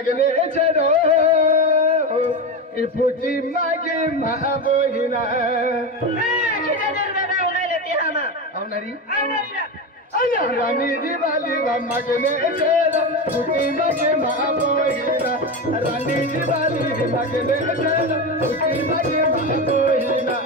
मागले चलो इपुची मागे महाबोहिना आवणारी रानी दिवाली मागले चलो इपुची मागे महाबोहिना रानी दिवाली मागले चलो इपुची मागे महाबोहिना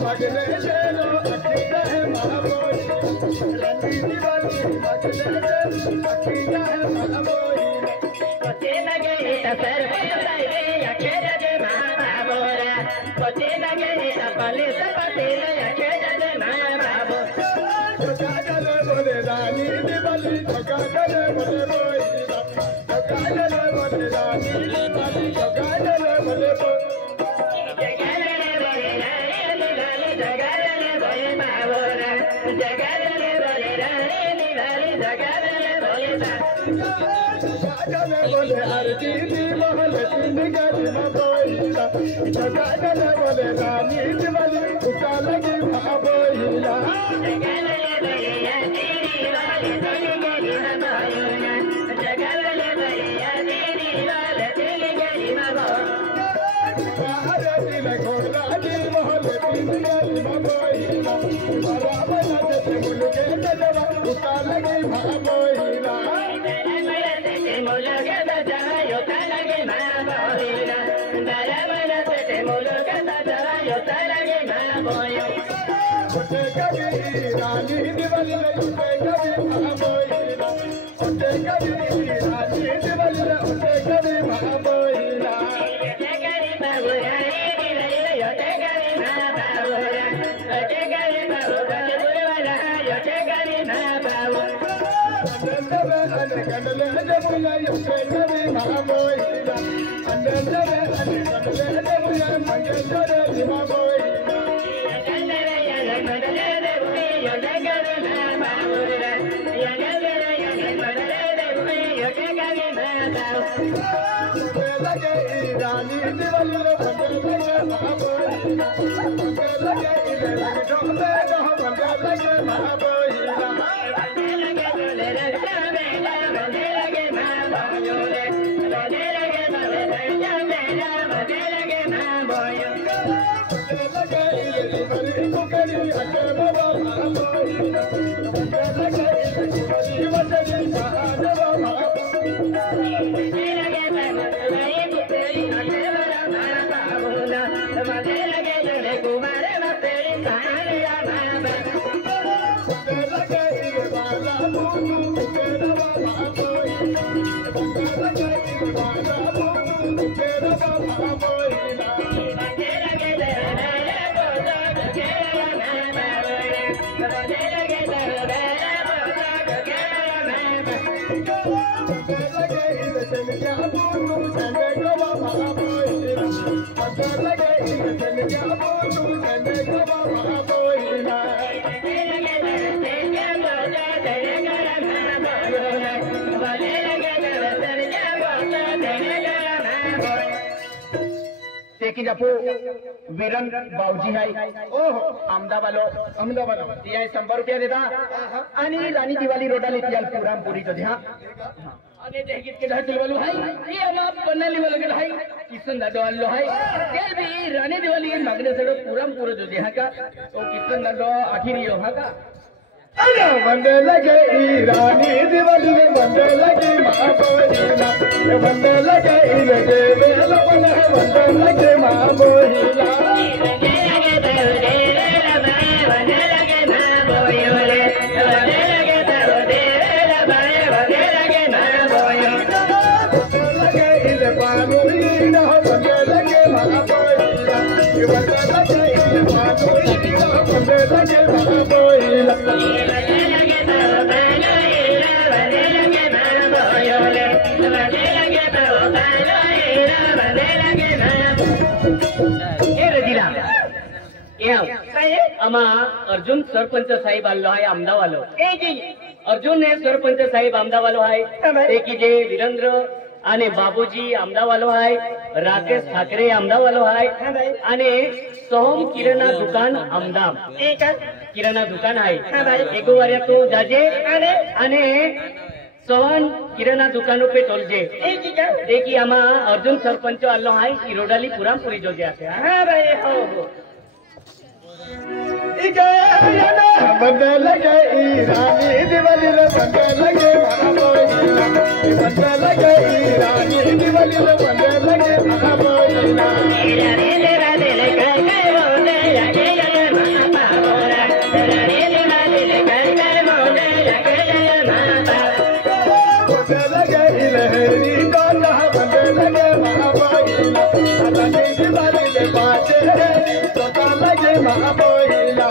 मागले चलो अखीरा है महाबोही रानी दिवाली मागले चलो अखीरा है महाबोही कोचे लगे सर पताए अखीरा दे महाबोरा कोचे लगे तपले सपते अखीरा दे महाबो छोका गले बोले रानी दिवाली छोका गले बोले बोई छोका गले बोले रानी दिवाली छोका गले बोले बोई बोले आरती दी महल तीन गली बोहिला जगले बोले रानी दिवाली उका लगी भाबोहिला जगले बोले तेरी वाले तेरी गली भाबोहिला जगले बोले तेरी वाले तेरी गली भाबोहिला आरती ले घोड़ा दी महल तीन गली भाबोहिला बराबर से मुलके गजवा उका लगी भाबोहिला रानी दिवाली उठे कभी महाबोहिला उठे कभी रानी दिवाली उठे कभी महाबोहिला जगरी बाबू रानी दिवाली उठे कभी महाबोहिला उठे कभी बाबू गले बुलवाला उठे कभी महाबो अंदर अनकनले जमुया उठे कभी महाबोहिला अंदर अनकनले जमुया मंगेश्वर महाबोहिला लगे रानी दिवाली लगे महाबोहिला लगे लगे डोले लगे महाबोहिला लगे बोले रक्षा मेला लगे महाबोहिला लगे बोले रक्षा मेला लगे महाबोहिला लगे दिवाली कुकरी अके बाबा महाबोहिला लगे दिवाली वसरी महादेवा महाबोहिला वीरन बावजी है अहमदाबाद ती आहे 100 रुपया देता आणि राणी दिवाली रोडाली ती पुराम पुरी तो ध्या आणि ते गीत के धरती वालो है ये हम बनली वाला के है किसन दादो वालो है तेल भी राणी दिवाली मागणे सडो पुराम पुरो जो ध्या का तो किसन दादो आखिरी हो हा का अरे वंदे लगे रानी दिवाली वंदे लगे महाबोहिला वंदे लगे इनके बेलो वंदे लगे महाबोहिला वंदे लगे वंदे लगे महाबोहिला वंदे लगे वंदे लगे महाबोहिला वंदे लगे इन पानु इन वंदे लगे महाबोहिला वंदे लगे इन पानु इन वंदे लगे महाबोहिला आम्हा अर्जुन सरपंच साहेब आलो आहे अहमदाबाद अर्जुन ने सरपंच साहेब अहमदाबाद आहे ते की जे वीरेंद्र आणि बाबूजी अहमदावालो आहे, राकेश ठाकरे अहमदावालो आहे आणि सोहम किराणा दुकान अहमदाब किराणा दुकान आहे एक वार्या तो जाजे आणि सोहन किराणा दुकानो पे टोलजे एक आमा अर्जुन सरपंच आलो आहे इरोडाली पुरामपुरी जोजे आते बंदे लगे ईरानी दिवाली रे बंदे लगे बंदे लगे ईरानी दिवाली रे बंदे लगे लहरी बंदे लगे महाबोईला दिवाली रे बाजे लगे महाबोईला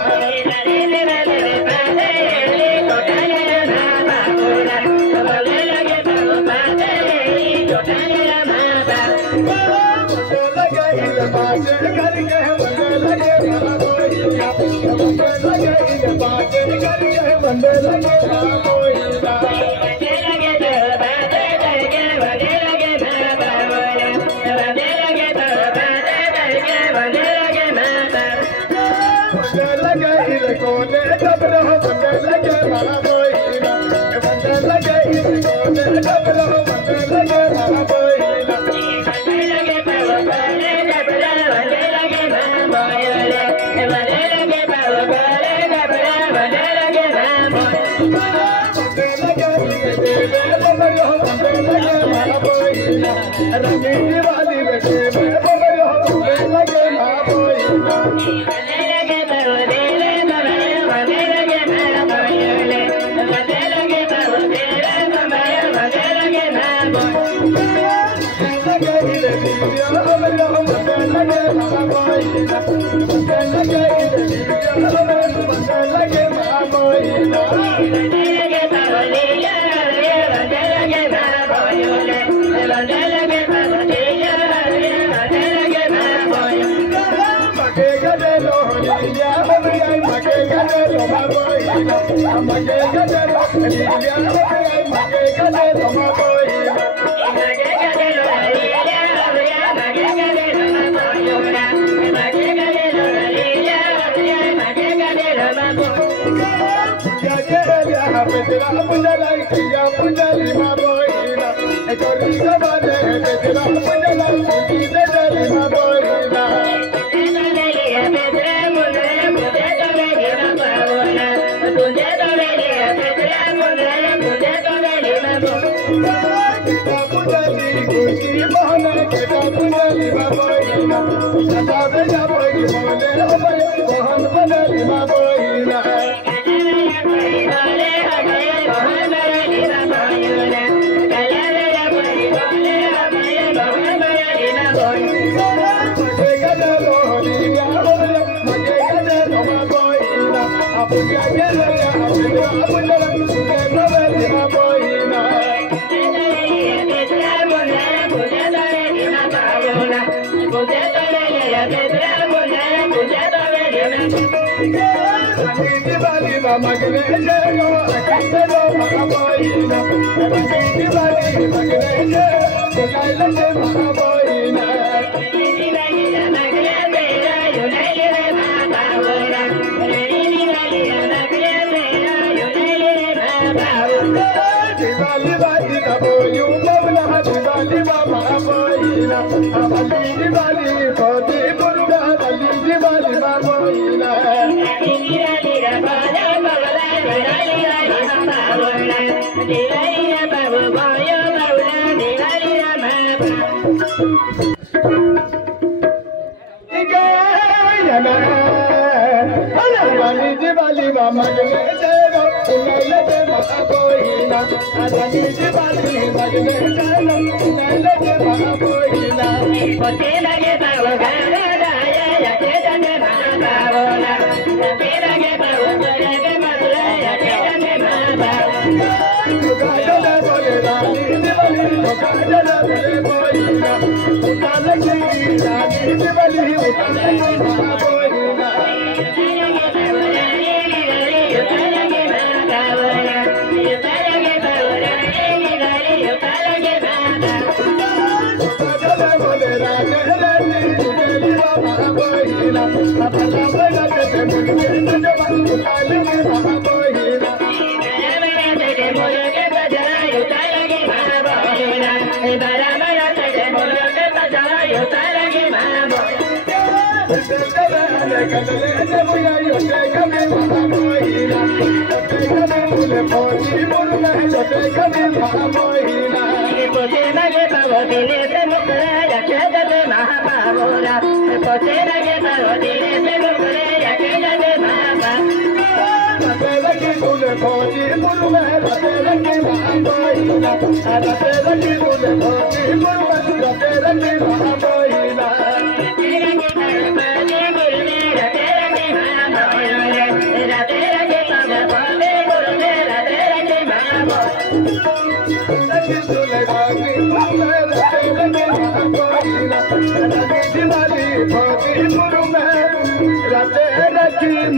महाबहिना भला बड़ा के मुझे जवान उतार लगी महाबहिना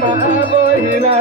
महाबहिना